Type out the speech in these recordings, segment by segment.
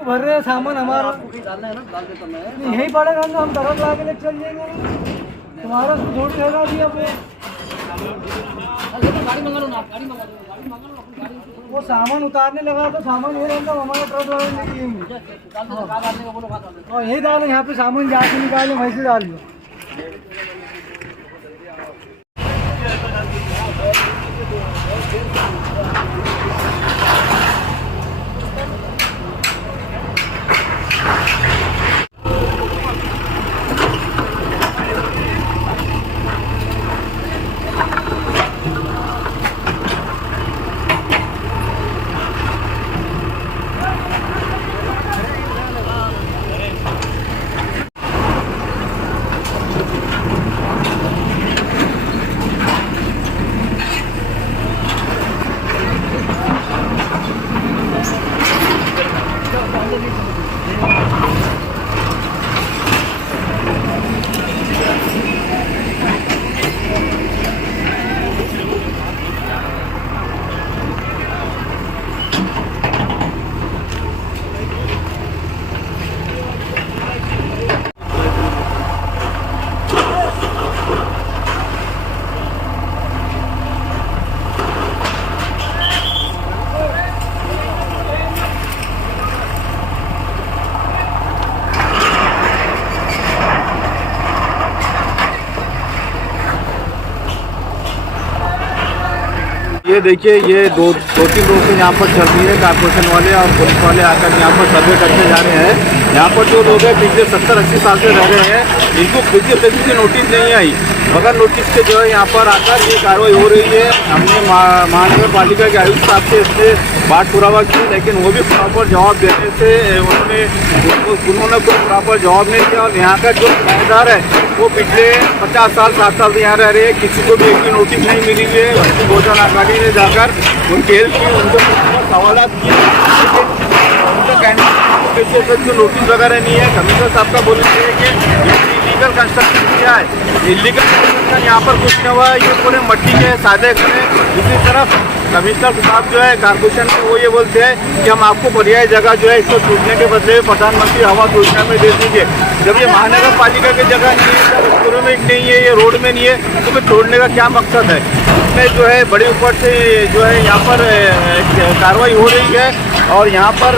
भर रहे हैं सामान हमारा डालना है ना, डाल देता मैं यही पड़ेगा ना, हम तरफ ला के लेके चल जाएंगे तुम्हारा छोड़ देगा अभी अब गाड़ी मंगा लो ना, गाड़ी मंगा लो, गाड़ी मंगा लो अपनी गाड़ी। वो सामान उतारने लगा तो सामान ये रहता हमारा ट्रक वाले नहीं दिएंगे और यही डालो यहाँ पे सामान जाके निकाले वैसे डालिए। ये देखिए, ये दो तीन रोड से यहाँ पर चल रही है। कारपोरेशन वाले और पुलिस वाले आकर यहाँ पर सर्वे करते जा रहे हैं। यहाँ पर जो लोग हैं पिछले 70-80 साल से रह रहे हैं, इनको किसी की नोटिस नहीं आई, बगैर नोटिस के जो है यहाँ पर आकर ये कार्रवाई हो रही है। हमने महानगर पालिका के आयुक्त साहब से इससे बात पुरावा की, लेकिन वो भी प्रॉपर जवाब देने से उन्होंने कोई प्रॉपर जवाब नहीं दिया। और यहाँ का जो किराएदार है वो पिछले 50 साल 60 साल से यहाँ रह रहे हैं, किसी को भी एक भी नोटिस नहीं मिली हुई है। उनकी भोजन आगाड़ी ने जाकर उनकी हेल्प की, उनके सवाल किए, उनका कैंडिडेट जो नोटिस वगैरह नहीं है। कमिश्नर साहब का बोलना है कि इलीगल कंस्ट्रक्शन किया है, इलीगल कंस्ट्रक्शन यहाँ पर कुछ नहीं हुआ है, ये पूरे मट्टी के सादे घर। दूसरी तरफ कमिश्नर साहब जो है कारपोरेशन में वो ये बोलते हैं कि हम आपको पर्याय जगह जो है इसको छूटने के बदले प्रधानमंत्री आवास योजना में दे दीजिए। जब ये महानगर पालिका की जगह नहीं है, जब स्कूलों में नहीं है, ये रोड में नहीं है, तो फिर छोड़ने का क्या मकसद है? इसमें जो है बड़े ऊपर से जो है यहाँ पर कार्रवाई हो रही है और यहाँ पर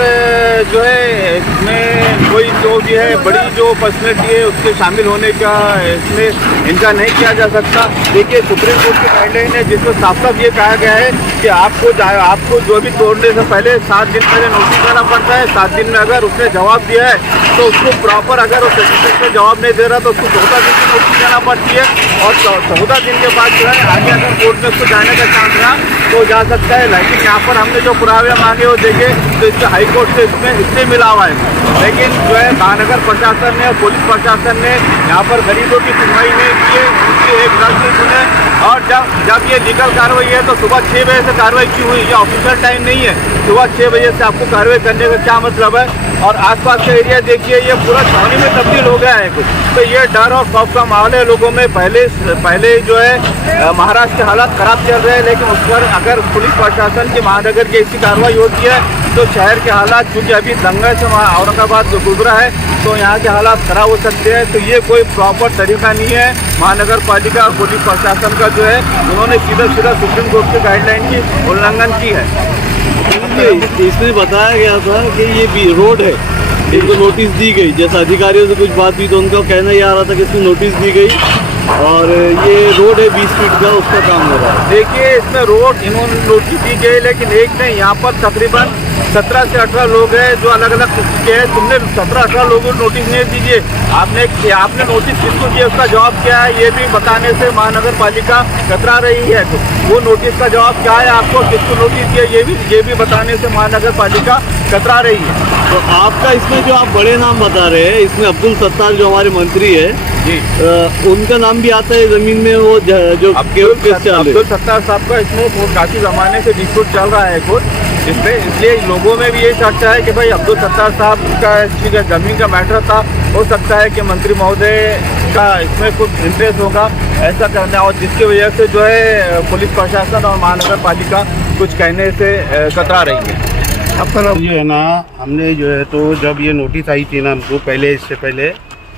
जो है इसमें कोई जो भी है बड़ी जो पर्सनैलिटी है उसके शामिल होने का इसमें इनका नहीं किया जा सकता। देखिए, सुप्रीम कोर्ट की गाइडलाइन है जिसमें साफ साफ ये कहा गया है कि आपको जो भी तोड़ने से पहले 7 दिन पहले नोटिस देना पड़ता है। 7 दिन में अगर उसने जवाब दिया है तो उसको प्रॉपर, अगर वो सर्टिफिकेट से जवाब नहीं दे रहा तो उसको 14 दिन की नोटिस देना पड़ती है और 14 दिन के बाद जो है आगे अगर कोर्ट में उसको जाने का चांस रहा तो जा सकता है। लेकिन यहाँ पर हमने जो पुरावे मांगे वो देखे तो इससे हाईकोर्ट से इसमें मिला हुआ है। लेकिन जो है महानगर प्रशासन ने और पुलिस प्रशासन ने यहाँ पर गरीबों की सुनवाई नहीं की है, उनकी एक रद्द नहीं सुने। और जब ये लीगल कार्रवाई है तो सुबह 6 बजे से कार्रवाई क्यों हुई? ये ऑफिशियल टाइम नहीं है। सुबह 6 बजे से आपको कार्रवाई करने का क्या मतलब है? और आसपास का एरिया देखिए, ये पूरा छावनी में तब्दील हो गया है कुछ। तो ये डर और खौफ का माहौल है लोगों में। पहले जो है महाराष्ट्र के हालात खराब चल रहे हैं, लेकिन उस पर अगर पुलिस प्रशासन की महानगर की ऐसी कार्रवाई होती है तो शहर के हालात, क्योंकि अभी दंगा से औरंगाबाद गुजरा है, तो यहाँ के हालात खराब हो सकते हैं। तो ये कोई प्रॉपर तरीका नहीं है महानगर पालिका और पुलिस प्रशासन का जो है, उन्होंने सीधा सुप्रीम कोर्ट के गाइडलाइन की उल्लंघन की है। इसमें बताया गया था कि ये रोड है, इनको नोटिस दी गई। जैसे अधिकारियों से कुछ बात हुई तो उनका कहना ये आ रहा था कि इसमें नोटिस दी गई और ये रोड है 20 फीट का, उसका काम हो रहा है। देखिए, इसमें रोड इन्होंने नोटिस दी गई, लेकिन एक नहीं, यहाँ पर तकरीबन 17 से 18 लोग हैं जो अलग अलग किस्म के हैं। तुमने 17-18 लोगों को नोटिस नहीं दीजिए, आपने नोटिस किसको दिया, उसका जवाब क्या है, ये भी बताने से महानगर पालिका कतरा रही है। तो वो नोटिस का जवाब क्या है, आपको किसको नोटिस दिया, ये भी बताने से महानगर पालिका कतरा रही है। तो आपका इसमें जो आप बड़े नाम बता रहे हैं, इसमें अब्दुल सत्तार जो हमारे मंत्री है जी, उनका नाम भी आता है जमीन में, वो जो अब्दुल सत्तार साहब का इसमें काफी जमाने से डिस्प्यूट चल रहा है खुद इसमें, इसलिए लोगों में भी ये चर्चा है कि भाई अब्दुल सत्तार साहब का जमीन का मैटर था, हो सकता है कि मंत्री महोदय का इसमें कुछ इंटरेस्ट होगा ऐसा करना, और जिसकी वजह से जो है पुलिस प्रशासन और महानगर पालिका कुछ कहने से कतरा रही है। आपका नाम ये है ना, हमने जो है तो जब ये नोटिस आई थी ना हमको पहले, इससे पहले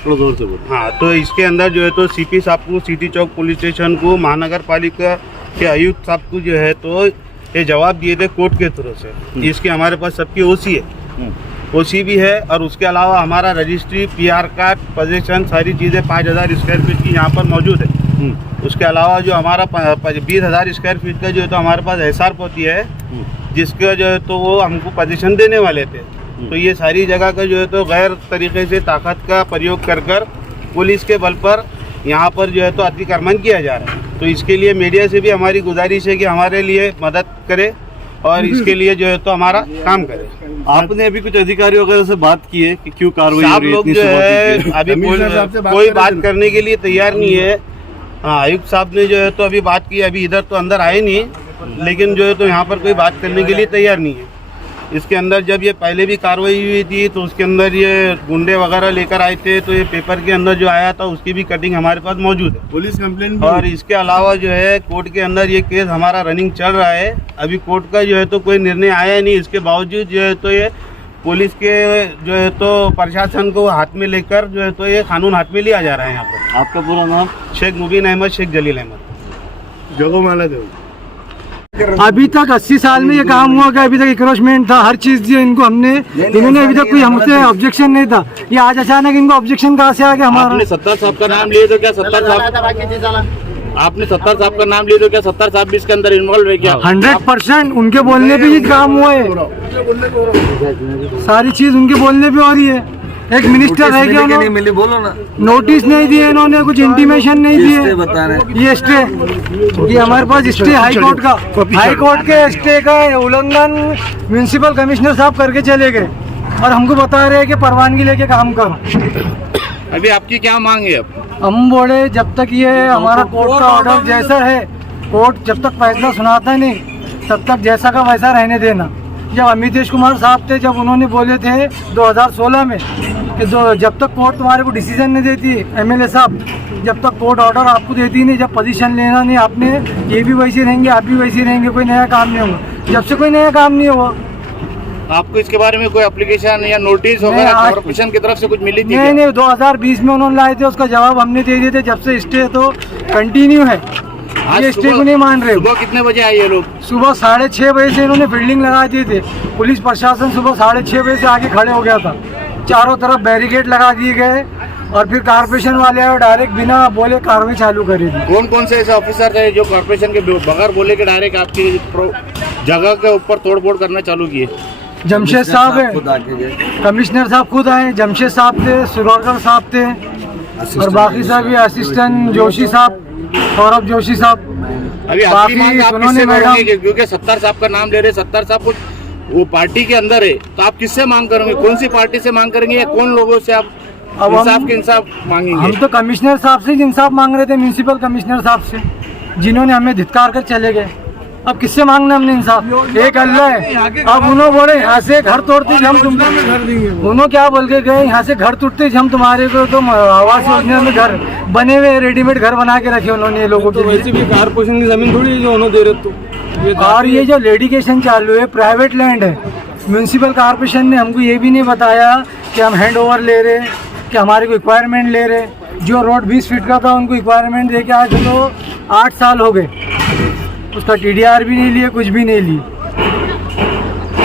थोड़ा जोर से बोलो। हाँ, तो इसके अंदर जो है तो सीपी साहब को, सिटी चौक पुलिस स्टेशन को, महानगर पालिका के आयुक्त साहब को जो है तो ये जवाब दिए थे कोर्ट के थ्रू से। इसके हमारे पास सबकी ओसी है, ओसी भी है, और उसके अलावा हमारा रजिस्ट्री, पीआर कार्ड, पोजीशन, सारी चीज़ें 5000 स्क्वायर फीट की यहाँ पर मौजूद है। उसके अलावा जो हमारा 20,000 स्क्वायर फीट का जो है तो हमारे पास एसआर होती है, जिसका जो है तो वो हमको पोजीशन देने वाले थे। तो ये सारी जगह का जो है तो गैर तरीके से ताकत का प्रयोग कर कर पुलिस के बल पर यहाँ पर जो है तो अतिक्रमण किया जा रहा है। तो इसके लिए मीडिया से भी हमारी गुजारिश है कि हमारे लिए मदद करे और इसके लिए जो है तो हमारा काम करे। आपने अभी कुछ अधिकारी वगैरह से बात की है कि क्यों कार्रवाई हो साहब रही है? लोग इतनी जो है सुबह अभी कोई बात करने के लिए तैयार नहीं है। हाँ, आयुक्त साहब ने जो है तो अभी बात की, अभी इधर तो अंदर आए नहीं, लेकिन जो है तो यहाँ पर कोई बात करने के लिए तैयार नहीं है। इसके अंदर जब ये पहले भी कार्रवाई हुई थी तो उसके अंदर ये गुंडे वगैरह लेकर आए थे, तो ये पेपर के अंदर जो आया था उसकी भी कटिंग हमारे पास मौजूद है, पुलिस कंप्लेंट। और इसके अलावा जो है कोर्ट के अंदर ये केस हमारा रनिंग चल रहा है। अभी कोर्ट का जो है तो कोई निर्णय आया नहीं, इसके बावजूद जो है तो ये पुलिस के जो है तो प्रशासन को हाथ में लेकर जो है तो ये कानून हाथ में लिया जा रहा है। यहाँ पर आपका पूरा नाम? शेख मुबीन अहमद, शेख जलील अहमद। जगोमाला देव। अभी तक 80 साल में ये काम हुआ कि अभी तक इंक्रोचमेंट था, हर चीज जो इनको हमने, इन्होंने अभी तक कोई हमसे ऑब्जेक्शन नहीं था। ये आज अचानक इनको ऑब्जेक्शन कहाँ से आ गया हमारा? आपने सत्तार साहब का नाम लिए तो क्या सत्तार साहब, आपने सत्तार साहब का नाम लिए तो क्या सत्तार साहब भी इसके अंदर इन्वॉल्व है क्या? 100% उनके बोलने पे ही काम हुआ है, सारी चीज उनके बोलने पे हो रही है। एक मिनिस्टर है क्या, उन्होंने मिली बोलो ना, नोटिस नहीं दिए, इन्होंने कुछ इंटीमेशन नहीं दिए। बता रहे ये स्टे, ये हमारे पास स्टे हाई कोर्ट का, हाई कोर्ट के स्टे का उल्लंघन म्यूनिसिपल कमिश्नर साहब करके चले गए और हमको बता रहे हैं कि परवानगी लेके काम करो। अभी आपकी क्या मांग है? अब हम बोले जब तक ये हमारा कोर्ट का ऑर्डर जैसा है, कोर्ट जब तक फैसला सुनाता नहीं तब तक जैसा का वैसा रहने देना। जब अमितेश कुमार साहब थे, जब उन्होंने बोले थे 2016 में कि जब तक कोर्ट तुम्हारे को डिसीजन नहीं देती, एमएलए साहब जब तक कोर्ट ऑर्डर आपको देती नहीं, जब पोजीशन लेना नहीं आपने, ये भी वैसे रहेंगे, आप भी वैसे रहेंगे, कोई नया काम नहीं होगा। जब से कोई नया काम नहीं हुआ, आपको इसके बारे में कोई एप्लीकेशन या नोटिस वगैरह कॉर्पोरेशन की तरफ से कुछ मिली थी? नहीं, 2020 में उन्होंने लाए थे, उसका जवाब हमने दे दिए थे। जब से स्टे तो कंटिन्यू है, ये स्टे को नहीं मान रहे। सुबह कितने बजे आए ये लोग? सुबह 6:30 बजे से इन्होंने बिल्डिंग लगा दिए थे। पुलिस प्रशासन सुबह 6:30 बजे से आके खड़े हो गया था, चारों तरफ बैरिकेड लगा दिए गए और फिर कारपोरेशन वाले आए और डायरेक्ट बिना बोले कार्रवाई चालू करी थी। कौन कौन से ऐसे ऑफिसर थे जो कॉर्पोरेशन के बगैर बोले के डायरेक्ट आपकी जगह के ऊपर तोड़फोड़ करना चालू किए? जमशेद साहब है, कमिश्नर साहब खुद आए, जमशेद साहब थे, सुरवरकर साहब थे और बाकी सब ये असिस्टेंट जोशी साहब, सौरभ जोशी साहब। अभी आपकी मांग आप किससे करेंगे? क्योंकि सत्तार साहब का नाम ले रहे, सत्तार साहब कुछ वो पार्टी के अंदर है, तो आप किससे मांग करेंगे? कौन सी पार्टी से मांग करेंगे या कौन लोगों से आप इंसाफ मांगेंगे? हम तो कमिश्नर साहब से इंसाफ मांग रहे थे, म्यूनिसिपल कमिश्नर साहब से, जिन्होंने हमें धिक्कार कर चले गए। अब किससे मांगना हमने इंसाफ? एक अल्लाह है। अब उन्होंने बोले यहाँ से घर तोड़ते हम तुमको घर देंगे, उन्होंने क्या बोल के गए, यहाँ से घर टूटते हम तुम्हारे को तो आवास योजना में घर बने हुए रेडीमेड घर बना के रखे उन्होंने लोगों के। वैसे भी कारपोरेशन की जमीन थोड़ी जो उन्होंने दे रहे तो और ये जो लिटिगेशन चालू है, प्राइवेट लैंड है, म्यूनिसिपल कॉर्पोरेशन ने हमको ये भी नहीं बताया कि हम हैंड ओवर ले रहे, कि हमारे को रिक्वायरमेंट ले रहे। जो रोड 20 फीट का था उनको रिक्वायरमेंट दे के आज तो 8 साल हो गए, उसका TDR भी नहीं लिए, कुछ भी नहीं लिए।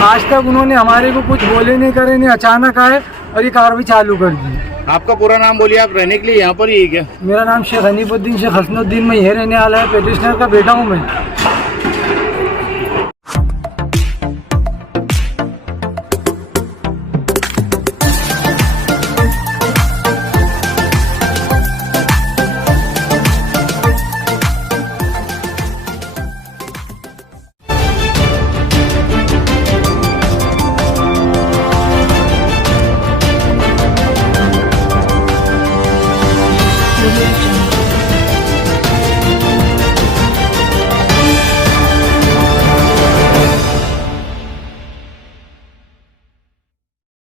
आज तक उन्होंने हमारे को कुछ बोले नहीं, करे नहीं, अचानक आए और ये कार्रवाई चालू कर दी। आपका पूरा नाम बोलिए, आप रहने के लिए यहाँ पर ही है क्या? मेरा नाम शेख हनीफुद्दीन शेख हसनुद्दीन, मैं यह रहने वाला है, पेटिशनर का बेटा हूँ मैं।